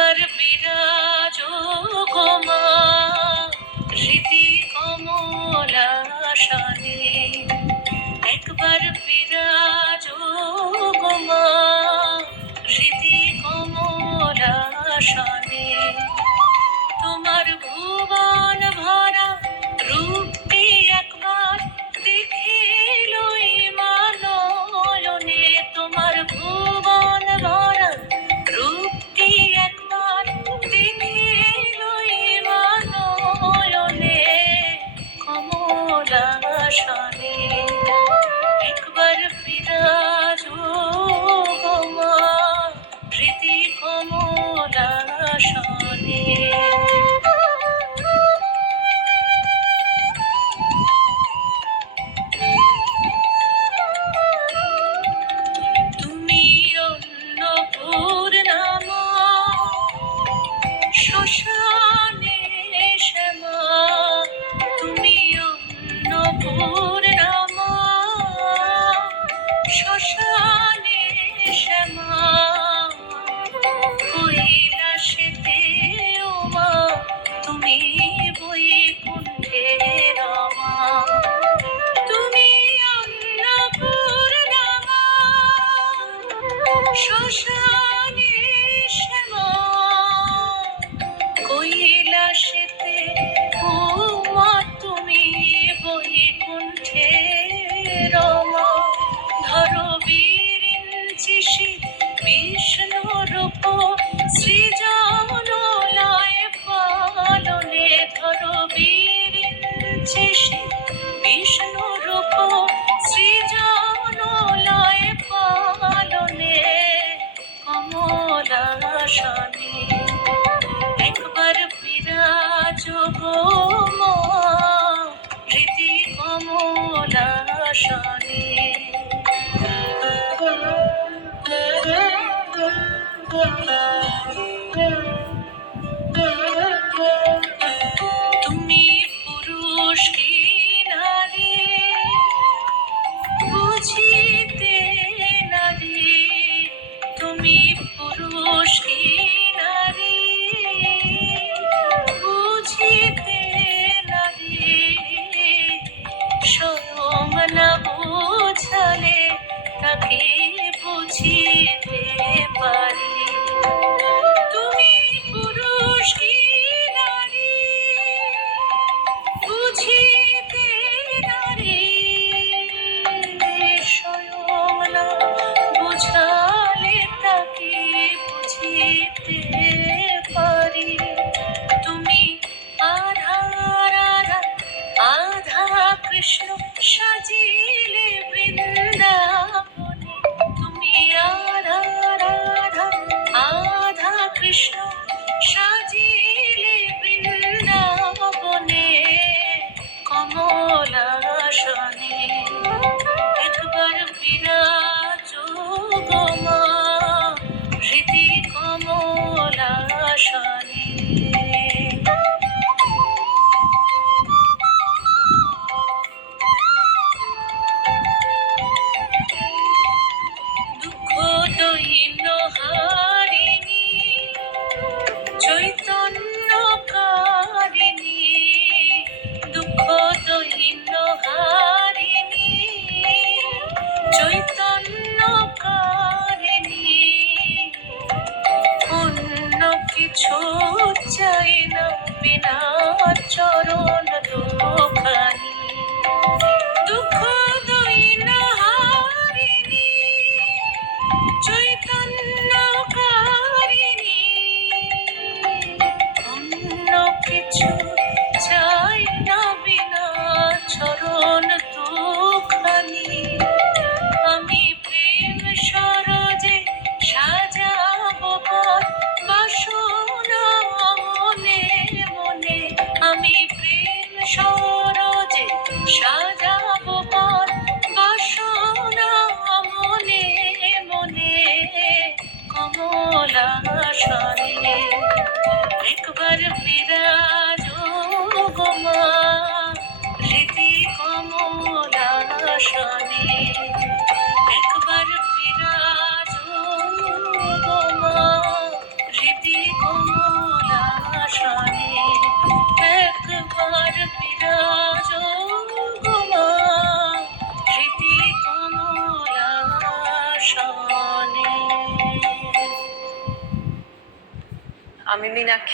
একবার বিরাজ গো মা হৃদি কমলাসনে, একবার বিরাজ গো মা হৃদি কমলাসনে। তোমার ভুবন ভরা রূপটি একবার দেখিলই মা নয়নে, তোমার ভুবন ভরা রূপটি একবার দেখিলই মা নয়নে কমলাসনে। একবার বিরাজ গো মা হৃদি কমলাসনে। তুমি অন্নপূর্ণা মা শ্মশানে শ্যামা, তুমি অন্নপূর্ণা মা শ্মশানে শ্যামা। কৈলাসেতে ও মা তুমি বৈকুণ্ঠে রমা, তুমি অন্নপূর্ণা মা শ্মশানে শ্যামা। কৈলাসেতে ও মা তুমি বৈকুণ্ঠে রমা। ধরো বিরিঞ্চিসি বিষ্ণু রূপ সৃজন লয় পালনে, ধরো বিরিঞ্চিসি বিষ্ণু রূপ সৃজন লয় পালনে কমলাসনে। একবার বিরাজ গো মা হৃদি কমলাসনে। তুমি পুরুষ কি নারী বুঝিতে নারী, তুমি পুরুষ কি নারী বুঝিতে নারী। স্বয়ং না বুঝালে তাকে বুঝিতে পারি। তুমি পুরুষ কি নারী বুঝিতে নারী, স্বয়ং না বুঝালে তাকে বুঝিতে পারি। তুমি আধা রাধা আধা কৃষ্ণ সাজিলে বৃন্দাবনে, তুমি আধা রাধা আধা কৃষ্ণ সাজিলে বৃন্দাবনে কমলাসনে। একবার বিরাজ গো মা হৃদি কমলাসনে। দুঃখ দৈন্য হারিণী চৈতন্যকারিণী, দুঃখ দৈন্য হারিণী চৈতন্যকারিণী। অন্য কিছু চাই না বিনা চরণ দুখানি। দুঃখ দৈন্য হারিণী চৈতন্যকারিণী, অন্য কিছু চাই না বিনা চরণ দুখানি। আমি প্রেম সরোজে সাজাবো পথ বাসনা মনে মনে, আমি প্রেম সরোজে কমলাসনে একবার বিরাজ গো মা স্মৃতি কমলাসনে। আমি মীনাক্ষী।